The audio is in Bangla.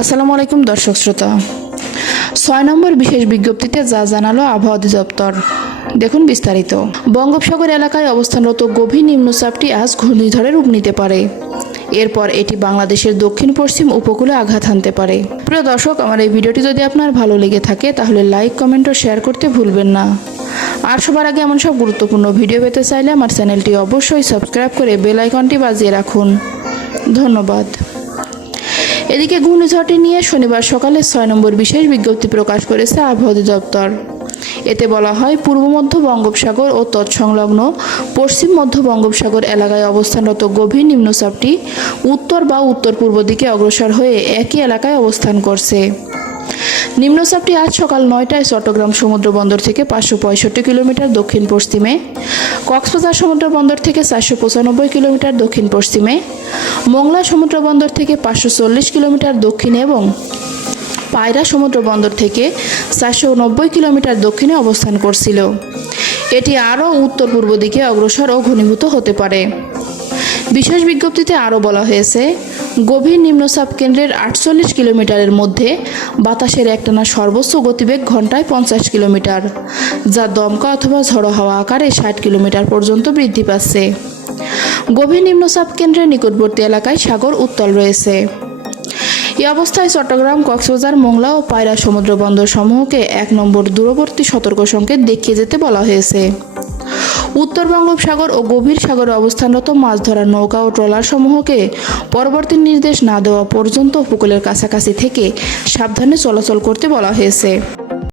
আসসালামু আলাইকুম দর্শক শ্রোতা। ৬ নম্বর বিশেষ বিজ্ঞপ্তিতে যা জানালো আবহাওয়া অধিদপ্তর, দেখুন বিস্তারিত। বঙ্গোপসাগর এলাকায় অবস্থানরত গভীর নিম্নচাপটি আজ ঘূর্ণিঝড়ে রূপ নিতে পারে। এরপর এটি বাংলাদেশের দক্ষিণ পশ্চিম উপকূলে আঘাত হানতে পারে। প্রিয় দর্শক, আমার এই ভিডিওটি যদি আপনার ভালো লেগে থাকে তাহলে লাইক, কমেন্ট ও শেয়ার করতে ভুলবেন না। আর সবার আগে এমন সব গুরুত্বপূর্ণ ভিডিও পেতে চাইলে আমার চ্যানেলটি অবশ্যই সাবস্ক্রাইব করে বেল আইকনটি বাজিয়ে রাখুন। ধন্যবাদ। এদিকে ঘূর্ণিঝড়টি নিয়ে শনিবার সকালে ৬ নম্বর বিশেষ বিজ্ঞপ্তি প্রকাশ করেছে আবহাওয়া অধিদপ্তর। এতে বলা হয়, পূর্ব মধ্য বঙ্গোপসাগর ও তৎসংলগ্ন পশ্চিম মধ্য বঙ্গোপসাগর এলাকায় অবস্থানরত গভীর নিম্নচাপটি উত্তর বা উত্তর পূর্ব দিকে অগ্রসর হয়ে একই এলাকায় অবস্থান করছে। নিম্নচাপটি আজ সকাল ৯টায় চট্টগ্রাম সমুদ্র বন্দর থেকে ৫৬৫ কিলোমিটার দক্ষিণ পশ্চিমে, কক্সবাজার সমুদ্র বন্দর থেকে ৪৯৫ কিলোমিটার দক্ষিণ পশ্চিমে, মোংলা সমুদ্র বন্দর থেকে ৫৪০ কিলোমিটার দক্ষিণে এবং পায়রা সমুদ্র বন্দর থেকে ৪৯০ কিলোমিটার দক্ষিণে অবস্থান করছিল। এটি আরও উত্তর পূর্ব দিকে অগ্রসর ও ঘনীভূত হতে পারে। বিশেষ বিজ্ঞপ্তিতে আরও বলা হয়েছে, গভীর নিম্নচাপ কেন্দ্রের ৪৮ কিলোমিটারের মধ্যে বাতাসের একটানা সর্বোচ্চ গতিবেগ ঘন্টায় ৫০ কিলোমিটার, যা দমকা অথবা ঝড়ো হাওয়া আকারে ৬০ কিলোমিটার পর্যন্ত বৃদ্ধি পাচ্ছে। গভীর নিম্নচাপ কেন্দ্রের নিকটবর্তী এলাকায় সাগর উত্তাল রয়েছে। এই অবস্থায় চট্টগ্রাম, কক্সবাজার, মোংলা ও পায়রা সমুদ্র বন্দর সমূহকে ১ নম্বর দূরবর্তী সতর্ক সংকেত দেখিয়ে যেতে বলা হয়েছে। উত্তর বঙ্গোপসাগর ও গভীর সাগরে অবস্থানরত মাছ ধরার নৌকা ও ট্রলার সমূহকে পরবর্তী নির্দেশ না দেওয়া পর্যন্ত উপকূলের কাছাকাছি থেকে সাবধানে চলাচল করতে বলা হয়েছে।